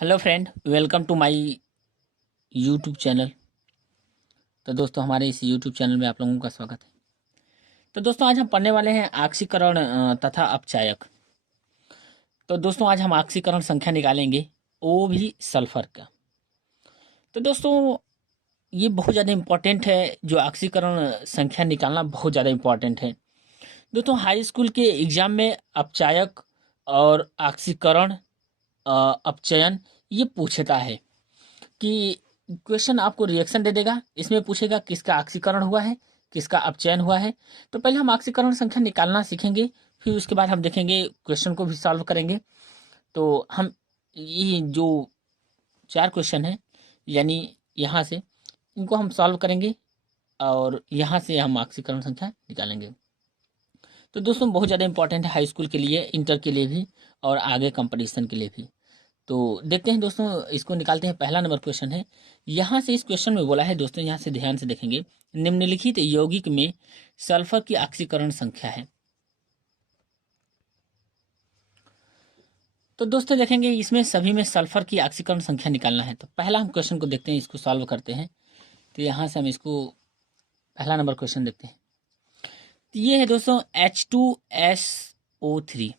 Hello friend, welcome to my YouTube channel. तो दोस्तों, हमारे इस यूट्यूब चैनल में आप लोगों का स्वागत है। तो दोस्तों, आज हम पढ़ने वाले हैं आक्सीकरण तथा अपचायक। तो दोस्तों, आज हम आक्सीकरण संख्या निकालेंगे, वो भी सल्फर का। तो दोस्तों, ये बहुत ज़्यादा इम्पोर्टेंट है। जो आक्सीकरण संख्या निकालना बहुत ज़्यादा इम्पोर्टेंट है। दोस्तों, हाई स्कूल के एग्जाम में अपचायक और आक्सीकरण अपचयन ये पूछता है कि क्वेश्चन आपको रिएक्शन दे देगा। इसमें पूछेगा किसका ऑक्सीकरण हुआ है, किसका अपचयन हुआ है। तो पहले हम ऑक्सीकरण संख्या निकालना सीखेंगे, फिर उसके बाद हम देखेंगे क्वेश्चन को भी सॉल्व करेंगे। तो हम ये जो 4 क्वेश्चन है, यानी यहाँ से इनको हम सॉल्व करेंगे और यहाँ से हम ऑक्सीकरण संख्या निकालेंगे। तो दोस्तों, बहुत ज़्यादा इंपॉर्टेंट है हाई स्कूल के लिए, इंटर के लिए भी और आगे कंपटीशन के लिए भी। तो देखते हैं दोस्तों, इसको निकालते हैं। पहला नंबर क्वेश्चन है। यहाँ से इस क्वेश्चन में बोला है दोस्तों, यहाँ से ध्यान से देखेंगे, निम्नलिखित यौगिक में सल्फर की ऑक्सीकरण संख्या है। तो दोस्तों देखेंगे, इसमें सभी में सल्फर की ऑक्सीकरण संख्या निकालना है। तो पहला हम क्वेश्चन को देखते हैं, इसको सॉल्व करते हैं। तो यहाँ से हम इसको पहला नंबर क्वेश्चन देखते हैं। तो ये है दोस्तों H2SO3।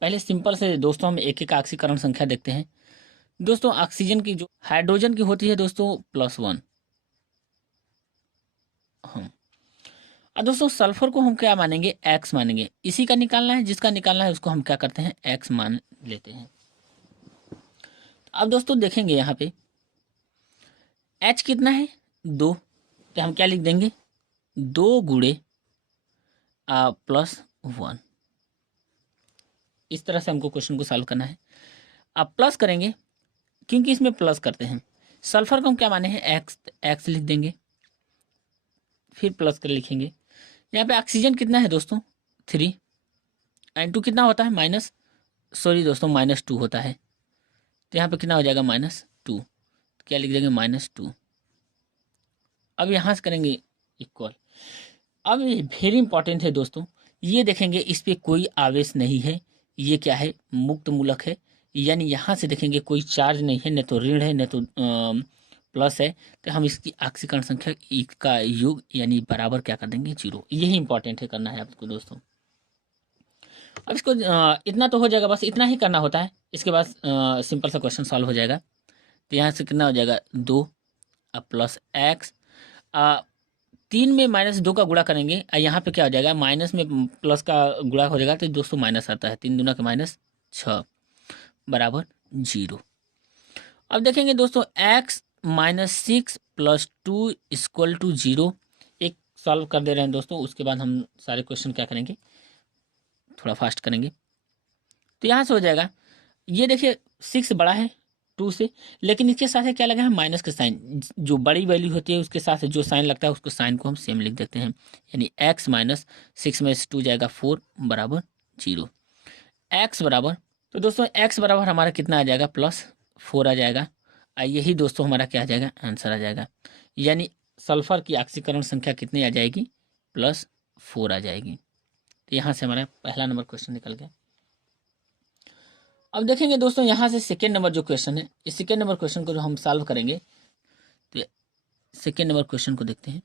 पहले सिंपल से दोस्तों हम एक एक ऑक्सीकरण संख्या देखते हैं। दोस्तों, ऑक्सीजन की जो हाइड्रोजन की होती है दोस्तों +1। हाँ। और दोस्तों, सल्फर को हम क्या मानेंगे, एक्स मानेंगे। इसी का निकालना है, जिसका निकालना है उसको हम क्या करते हैं, एक्स मान लेते हैं। अब दोस्तों देखेंगे यहाँ पे एच कितना है, 2। तो हम क्या लिख देंगे, 2 गुणे +1। इस तरह से हमको क्वेश्चन को सॉल्व करना है। अब प्लस करेंगे, क्योंकि इसमें प्लस करते हैं। सल्फर को हम क्या माने हैं, एक्स, एक्स लिख देंगे, फिर प्लस कर लिखेंगे। यहाँ पे ऑक्सीजन कितना है दोस्तों, 3। N2 कितना होता है, माइनस, सॉरी दोस्तों, -2 होता है। तो यहाँ पे कितना हो जाएगा, -2। क्या लिख देंगे, -2। अब यहाँ से करेंगे इक्वल। अब ये वेरी इंपॉर्टेंट है दोस्तों, ये देखेंगे इस पे कोई आवेश नहीं है। ये क्या है, मुक्त मूलक है। यानी यहाँ से देखेंगे कोई चार्ज नहीं है, न तो ऋण है न तो प्लस है। तो हम इसकी ऑक्सीकरण संख्या का योग यानी बराबर क्या कर देंगे, 0। यही इंपॉर्टेंट है, करना है आपको दोस्तों। अब इसको इतना तो हो जाएगा, बस इतना ही करना होता है। इसके बाद सिंपल सा क्वेश्चन सॉल्व हो जाएगा। तो यहाँ से कितना हो जाएगा, 2 प्लस एक्स, 3 में -2 का गुणा करेंगे और यहाँ पे क्या हो जाएगा, माइनस में प्लस का गुणा हो जाएगा। तो दोस्तों माइनस आता है, 3 दूना के -6 बराबर 0। अब देखेंगे दोस्तों, x -6 + 2 = 0। एक सॉल्व कर दे रहे हैं दोस्तों, उसके बाद हम सारे क्वेश्चन क्या करेंगे, थोड़ा फास्ट करेंगे। तो यहाँ से हो जाएगा, ये देखिए 6 बड़ा है 2 से, लेकिन इसके साथ क्या लगा है, माइनस का साइन। जो बड़ी वैल्यू होती है उसके साथ जो साइन लगता है, उसको साइन को हम सेम लिख देते हैं। यानी x -6 में से 2 जाएगा 4 बराबर 0। x बराबर, तो दोस्तों x बराबर हमारा कितना आ जाएगा, +4 आ जाएगा। और यही दोस्तों हमारा क्या आ जाएगा, आंसर आ जाएगा। यानी सल्फर की ऑक्सीकरण संख्या कितनी आ जाएगी, +4 आ जाएगी। तो यहाँ से हमारा पहला नंबर क्वेश्चन निकल गया। अब देखेंगे दोस्तों, यहाँ से सेकेंड नंबर जो क्वेश्चन है, इस सेकेंड नंबर क्वेश्चन को जो हम सॉल्व करेंगे, तो सेकेंड नंबर क्वेश्चन को देखते हैं।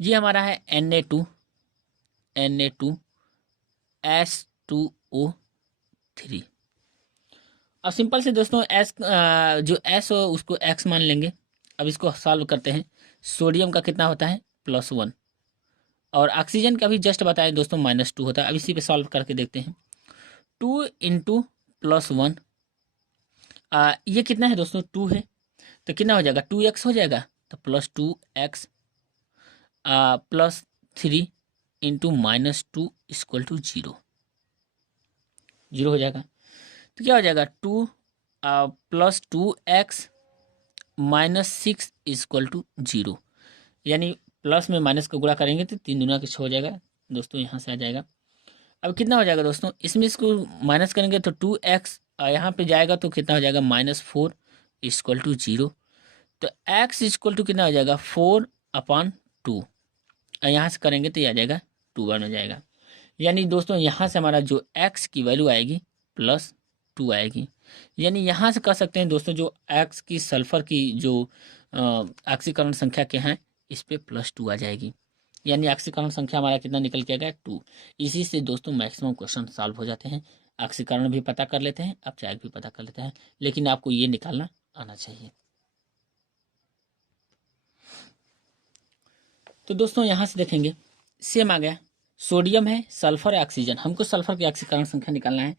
ये हमारा है Na2SO3। अब सिंपल से दोस्तों एस जो एस हो उसको एक्स मान लेंगे। अब इसको सॉल्व करते हैं। सोडियम का कितना होता है, +1, और ऑक्सीजन का भी जस्ट बताया दोस्तों, -2 होता है। अब इसी पे सॉल्व करके देखते हैं। 2 × +1, ये कितना है दोस्तों, 2 है। तो कितना हो जाएगा, 2x हो जाएगा। तो +2x +3 × -2 = 0, 0 हो जाएगा। तो क्या हो जाएगा, 2 + 2x -6 = 0। यानी प्लस में माइनस का गुणा करेंगे तो 3 दूना के 6 हो जाएगा दोस्तों, यहाँ से आ जाएगा। अब कितना हो जाएगा दोस्तों, इसमें इसको माइनस करेंगे तो 2x यहाँ पे जाएगा तो कितना हो जाएगा, -4 = 0। तो x = कितना हो जाएगा, 4/2। यहाँ से करेंगे तो ये आ जाएगा 2 बन जाएगा। यानी दोस्तों यहाँ से हमारा जो x की वैल्यू आएगी +2 2 आएगी। यानी यहाँ से कह सकते हैं दोस्तों जो एक्स की सल्फर की जो ऑक्सीकरण संख्या के हैं इस पे +2 आ जाएगी। यानी ऑक्सीकरण संख्या हमारा कितना निकल के आ गया 2। इसी से दोस्तों मैक्सिमम क्वेश्चन सॉल्व हो जाते हैं। ऑक्सीकरण भी पता कर लेते हैं, अब चैक भी पता कर लेते हैं, लेकिन आपको ये निकालना आना चाहिए। तो दोस्तों यहाँ से देखेंगे सेम आ गया, सोडियम है, सल्फर है, ऑक्सीजन। हमको सल्फर की ऑक्सीकरण संख्या निकालना है।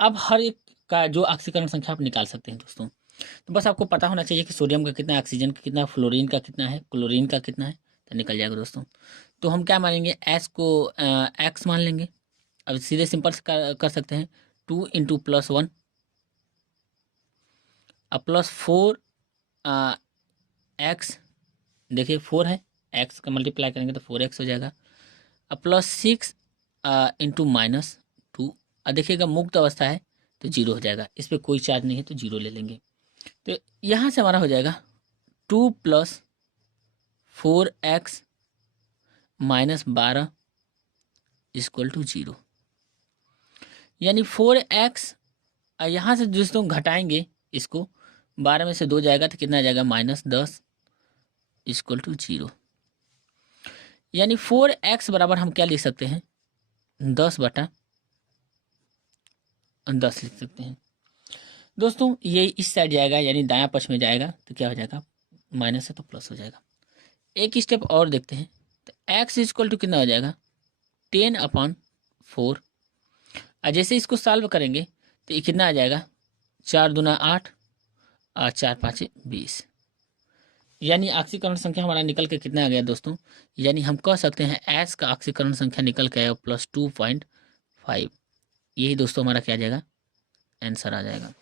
अब हर एक का जो ऑक्सीकरण संख्या आप निकाल सकते हैं दोस्तों। तो बस आपको पता होना चाहिए कि सोडियम का कितना है, ऑक्सीजन का कितना, फ्लोरीन का कितना है, क्लोरीन का कितना है, तो निकल जाएगा दोस्तों। तो हम क्या मानेंगे, एस को एक्स मान लेंगे। अब सीधे सिंपल कर सकते हैं 2 × +1 अब +4 एक्स, देखिए 4 है, एक्स का मल्टीप्लाई करेंगे तो 4x हो जाएगा। अब +6 × -2, अब देखिएगा मुक्त अवस्था है तो 0 हो जाएगा, इस पर कोई चार्ज नहीं है तो 0 ले लेंगे। तो यहाँ से हमारा हो जाएगा 2 + 4x - 12 = 0। यानी 4x यहाँ से दोस्तों घटाएंगे इसको, 12 में से 2 जाएगा तो कितना आ जाएगा -10 = 0। यानी 4x बराबर हम क्या लिख सकते हैं 10/10 लिख सकते हैं दोस्तों। ये इस साइड जाएगा यानी दायां पक्ष में जाएगा तो क्या हो जाएगा, माइनस है तो प्लस हो जाएगा। एक स्टेप और देखते हैं तो x = कितना हो जाएगा 10/4। और जैसे इसको सॉल्व करेंगे तो ये कितना आ जाएगा 4 दूना 8 और 4 5 20। यानी ऑक्सीकरण संख्या हमारा निकल के कितना आ गया दोस्तों, यानी हम कह सकते हैं एस का ऑक्सीकरण संख्या निकल के आएगा +2.5। यही दोस्तों हमारा क्या आ जाएगा, आंसर आ जाएगा।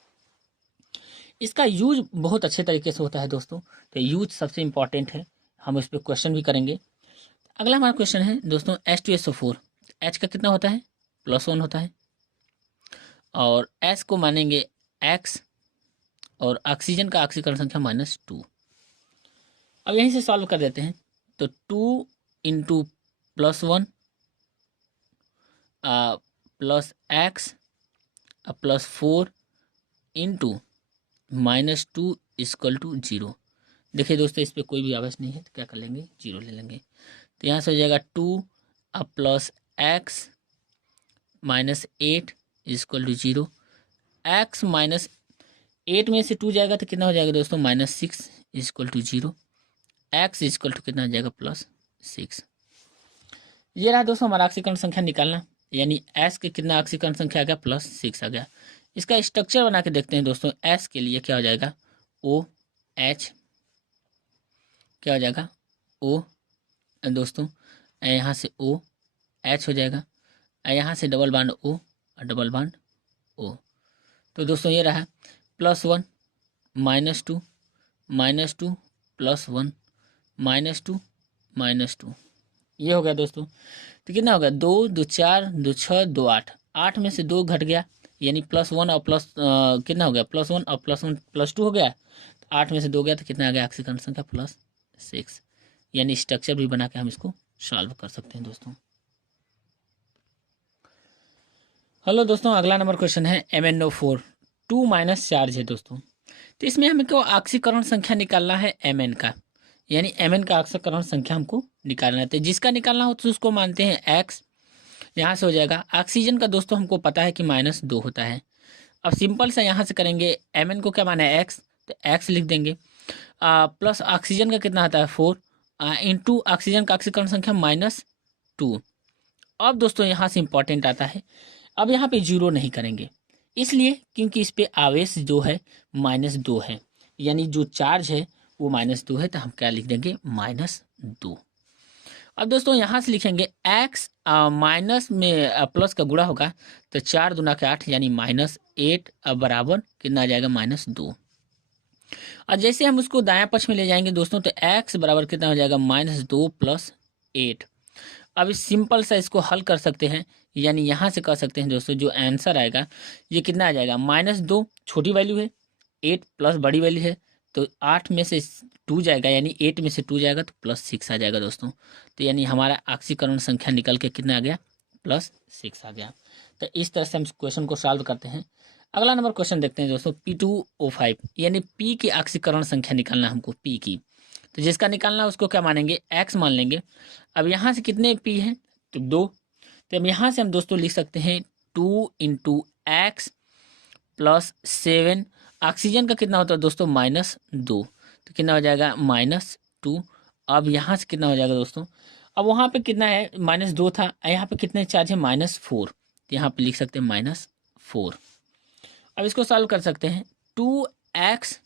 इसका यूज बहुत अच्छे तरीके से होता है दोस्तों, तो यूज सबसे इंपॉर्टेंट है, हम इस पर क्वेश्चन भी करेंगे। अगला हमारा क्वेश्चन है दोस्तों H2SO4, एच का कितना होता है +1 होता है, और एस को मानेंगे एक्स, और ऑक्सीजन का ऑक्सीकरण संख्या -2। अब यहीं से सॉल्व कर देते हैं तो 2 × +1 +x +4 × -2 = 0। देखिए दोस्तों इस पर कोई भी आवाज़ नहीं है तो क्या कर लेंगे 0 ले लेंगे। तो यहाँ से हो जाएगा 2 + x -8 = 0। x -8 में से 2 जाएगा तो कितना हो जाएगा दोस्तों -6 = 0। x = कितना आ जाएगा +6। ये रहा दोस्तों हमारा ऑक्सीकरण संख्या निकालना, यानी s के कितना ऑक्सीकरण संख्या आ गया +6 आ गया। इसका स्ट्रक्चर बना के देखते हैं दोस्तों। s के लिए क्या हो जाएगा OH, क्या हो जाएगा O दोस्तों, यहाँ से OH हो जाएगा, यहाँ से डबल बॉन्ड O और डबल बॉन्ड O। तो दोस्तों ये रहा +1 -2 -2 +1 -2 -2, ये हो गया दोस्तों। तो कितना हो गया 2 2 4 2 6 2 8, 8 में से 2 घट गया, यानी +1 और कितना हो गया +1 और +1 +2 हो गया, 8 में से 2 गया तो कितना आ गया ऑक्सीकरण संख्या +6। यानी स्ट्रक्चर भी बना के हम इसको सॉल्व कर सकते हैं दोस्तों। हेलो दोस्तों, अगला नंबर क्वेश्चन है MnO4, 2- चार्ज है दोस्तों। तो इसमें हमें को ऑक्सीकरण संख्या निकालना है Mn का, यानी Mn का ऑक्सीकरण संख्या हमको निकालना है। तो जिसका निकालना हो तो उसको मानते हैं x। यहाँ से हो जाएगा ऑक्सीजन का दोस्तों हमको पता है कि -2 होता है। अब सिंपल सा यहाँ से करेंगे, Mn को क्या माना है x, तो x लिख देंगे, प्लस ऑक्सीजन का कितना आता है 4 इंटू ऑक्सीजन का ऑक्सीकरण संख्या -2। अब दोस्तों यहाँ से इंपॉर्टेंट आता है, अब यहाँ पे 0 नहीं करेंगे, इसलिए क्योंकि इस पे आवेश जो है -2 है, यानी जो चार्ज है वो -2 है, तो हम क्या लिख देंगे -2। अब दोस्तों यहाँ से लिखेंगे x माइनस में प्लस का गुणा होगा तो 4 दूना के 8, यानी -8 बराबर कितना आ जाएगा -2। और जैसे हम उसको दायां पक्ष में ले जाएंगे दोस्तों तो x बराबर कितना हो जाएगा -2 + 8। अब इस सिंपल सा इसको हल कर सकते हैं, यानी यहाँ से कह सकते हैं दोस्तों जो आंसर आएगा ये कितना आ जाएगा -2 छोटी वैल्यू है, 8 प्लस बड़ी वैल्यू है, तो 8 में से 2 जाएगा, यानी 8 में से 2 जाएगा तो +6 आ जाएगा दोस्तों। तो यानी हमारा ऑक्सीकरण संख्या निकल के कितना आ गया +6 आ गया। तो इस तरह से हम इस क्वेश्चन को सॉल्व करते हैं। अगला नंबर क्वेश्चन देखते हैं दोस्तों, P2O5 यानी P की ऑक्सीकरण संख्या निकालना है हमको, P की। तो जिसका निकालना है उसको क्या मानेंगे, X मान लेंगे। अब यहाँ से कितने P हैं, तो 2। तो अब यहाँ से हम दोस्तों लिख सकते हैं 2 × X + 7। ऑक्सीजन का कितना होता है दोस्तों, -2, तो कितना हो जाएगा, -2। अब यहाँ से कितना हो जाएगा दोस्तों, अब वहाँ पे कितना है, -2 था, यहाँ पे कितने चार्ज है, -4, तो यहाँ पे लिख सकते हैं -4। अब इसको सॉल्व कर सकते हैं, 2x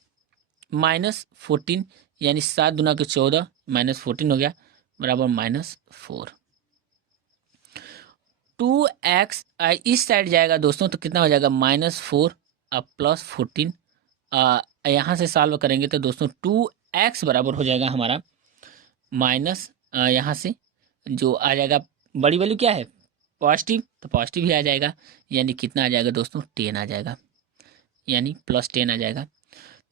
- 14 यानी 7 दूना के 14 -14 हो गया बराबर -4। 2x इस साइड जाएगा दोस्तों तो कितना हो जाएगा, -4 अब +14। यहाँ से सॉल्व करेंगे तो दोस्तों 2x बराबर हो जाएगा हमारा माइनस, यहाँ से जो आ जाएगा बड़ी वैल्यू क्या है, पॉजिटिव, तो पॉजिटिव ही आ जाएगा, यानी कितना आ जाएगा दोस्तों, 10 आ जाएगा, यानी +10 आ जाएगा।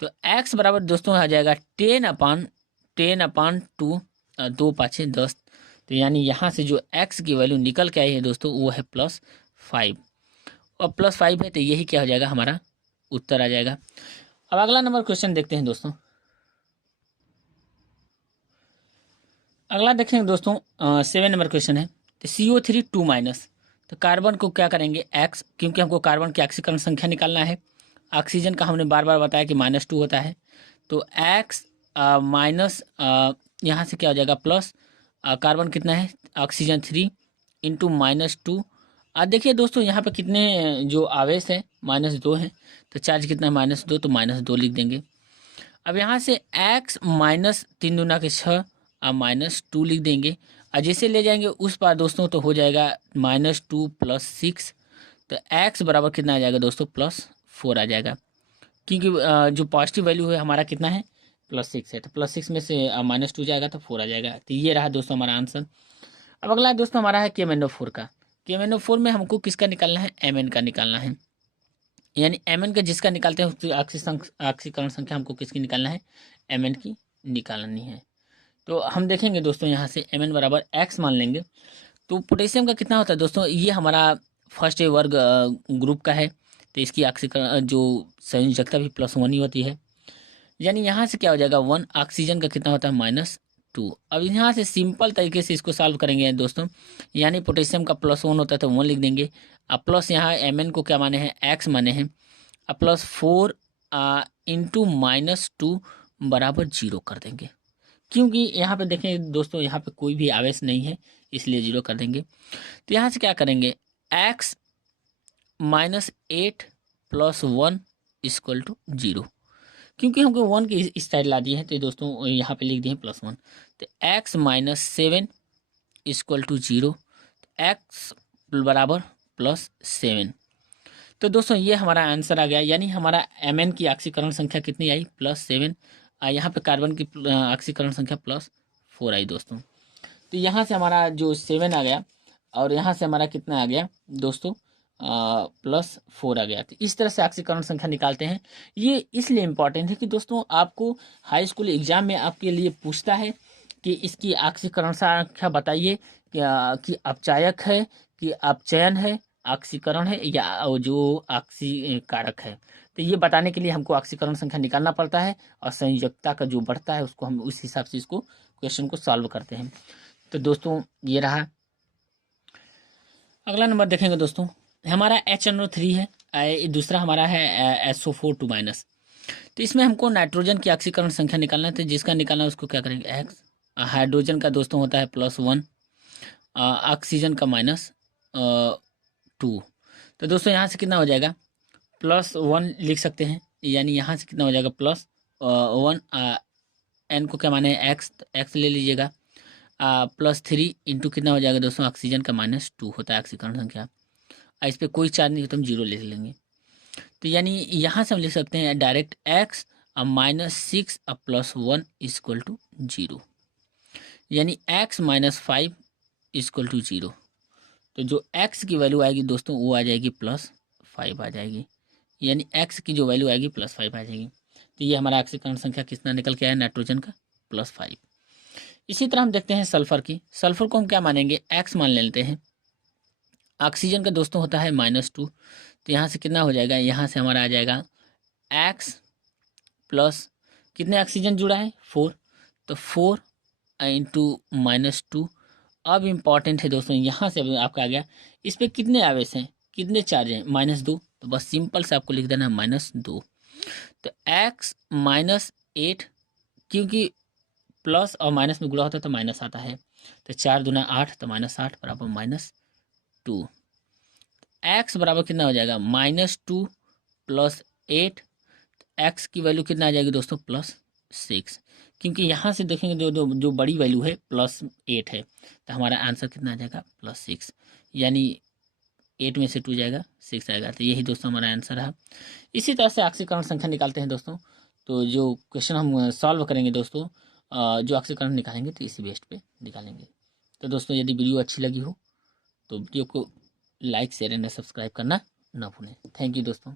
तो x बराबर दोस्तों आ जाएगा 10/2, 2 पाँचे 10। तो यानी यहाँ से जो x की वैल्यू निकल के आई है दोस्तों वो है +5, और +5 है तो यही क्या हो जाएगा, हमारा उत्तर आ जाएगा। अब अगला नंबर क्वेश्चन देखते हैं दोस्तों। अगला देखेंगे दोस्तों 7 नंबर क्वेश्चन है, तो CO3 2-, तो कार्बन को क्या करेंगे x, क्योंकि हमको कार्बन की ऑक्सीकरण संख्या निकालना है। ऑक्सीजन का हमने बार बार बताया कि -2 होता है, तो x माइनस यहाँ से क्या हो जाएगा प्लस, कार्बन कितना है, ऑक्सीजन 3 × -2। देखिए दोस्तों यहाँ पे कितने जो आवेश है, -2 है, तो चार्ज कितना है, -2, तो -2 लिख देंगे। अब यहाँ से x -3 दूना के 6 -2 लिख देंगे, और जैसे ले जाएंगे उस पार दोस्तों तो हो जाएगा -2 + 6, तो x बराबर कितना आ जाएगा दोस्तों, +4 आ जाएगा, क्योंकि जो पॉजिटिव वैल्यू है हमारा कितना है, +6 है, तो +6 में से -2 जाएगा तो 4 आ जाएगा। तो ये रहा दोस्तों हमारा आंसर। अब अगला दोस्तों हमारा है KMnO4 का। KMnO4 में हमको किसका निकालना है, Mn का निकालना है, यानी Mn का जिसका निकालते हैं उसकी ऑक्सीकरण संख्या हमको किसकी निकालना है, Mn की निकालनी है। तो हम देखेंगे दोस्तों यहाँ से Mn बराबर x मान लेंगे। तो पोटेशियम का कितना होता है दोस्तों, ये हमारा फर्स्ट वर्ग ग्रुप का है, तो इसकी ऑक्सीकरण जो संयोजकता भी +1 ही होती है, यानी यहाँ से क्या हो जाएगा 1। ऑक्सीजन का कितना होता है, -2। अब यहाँ से सिंपल तरीके से इसको सॉल्व करेंगे दोस्तों, यानी पोटेशियम का +1 होता है तो 1 लिख देंगे, अब प्लस यहाँ Mn को क्या माने हैं, x माने हैं, अब +4 × -2 बराबर 0 कर देंगे, क्योंकि यहाँ पे देखें दोस्तों यहाँ पे कोई भी आवेश नहीं है इसलिए 0 कर देंगे। तो यहाँ से क्या करेंगे, x -8 + 1 = 0, क्योंकि हमको 1 की इस साइड ला दिए हैं तो दोस्तों यहाँ पे लिख दिए +1, तो x -7 = 0, x बराबर +7। तो दोस्तों ये हमारा आंसर आ गया, यानी हमारा Mn की ऑक्सीकरण संख्या कितनी आई, +7। यहाँ पे कार्बन की ऑक्सीकरण संख्या +4 आई दोस्तों। तो यहाँ से हमारा जो 7 आ गया, और यहाँ से हमारा कितना आ गया दोस्तों, +4 आ गया। तो इस तरह से ऑक्सीकरण संख्या निकालते हैं। ये इसलिए इम्पॉर्टेंट है कि दोस्तों आपको हाई स्कूल एग्जाम में आपके लिए पूछता है कि इसकी ऑक्सीकरण संख्या बताइए, कि अपचायक है कि अपचयन है, ऑक्सीकरण है, या जो ऑक्सी कारक है। तो ये बताने के लिए हमको ऑक्सीकरण संख्या निकालना पड़ता है, और संयोजकता का जो बढ़ता है उसको हम उस हिसाब से इसको क्वेश्चन को सॉल्व करते हैं। तो दोस्तों ये रहा। अगला नंबर देखेंगे दोस्तों, हमारा HNO3 है, दूसरा हमारा है SO4 2-। तो इसमें हमको नाइट्रोजन की ऑक्सीकरण संख्या निकालना है, तो जिसका निकालना है उसको क्या करेंगे x। हाइड्रोजन का दोस्तों होता है +1, ऑक्सीजन का -2। तो दोस्तों यहाँ से कितना हो जाएगा, +1 लिख सकते हैं, यानी यहाँ से कितना हो जाएगा +1, n को क्या माने x, तो x ले लीजिएगा, +3 × कितना हो जाएगा दोस्तों, ऑक्सीजन का -2 होता है ऑक्सीकरण संख्या, इस पर कोई चार्ज नहीं तो हम 0 लिख लेंगे। तो यानी यहाँ से हम लिख सकते हैं डायरेक्ट x -6 +1 = 0, यानी x -5 = 0। तो जो x की वैल्यू आएगी दोस्तों वो आ जाएगी +5 आ जाएगी, यानी x की जो वैल्यू आएगी +5 आ जाएगी। तो ये हमारा ऑक्सीकरण संख्या कितना निकल के आया, नाइट्रोजन का +5। इसी तरह हम देखते हैं सल्फर की। सल्फर को हम क्या मानेंगे, x मान लेते हैं। ऑक्सीजन का दोस्तों होता है -2, तो यहाँ से कितना हो जाएगा, यहाँ से हमारा आ जाएगा एक्स प्लस कितने ऑक्सीजन जुड़ा है 4, तो 4 इंटू -2। अब इम्पॉर्टेंट है दोस्तों, यहाँ से अब आपका आ गया, इस पर कितने आवेश हैं, कितने चार्ज हैं, -2, तो बस सिंपल से आपको लिख देना -2। तो x -8, क्योंकि प्लस और माइनस में गुणा होता है तो माइनस आता है, तो 4 दूना 8, तो -8 बराबर -2। एक्स बराबर कितना हो जाएगा, -2 + 8, एक्स की वैल्यू कितना आ जाएगी दोस्तों, +6। क्योंकि यहाँ से देखेंगे जो बड़ी वैल्यू है +8 है, तो हमारा आंसर कितना आ जाएगा, +6। यानी 8 में से 2 जाएगा, 6 आएगा। तो यही दोस्तों हमारा आंसर है। इसी तरह से ऑक्सीकरण संख्या निकालते हैं दोस्तों। तो जो क्वेश्चन हम सॉल्व करेंगे दोस्तों, जो ऑक्सीकरण निकालेंगे तो इसी बेस्ट पे निकालेंगे। तो दोस्तों यदि वीडियो अच्छी लगी हो तो वीडियो को लाइक शेयर एंड सब्सक्राइब करना ना भूलें। थैंक यू दोस्तों।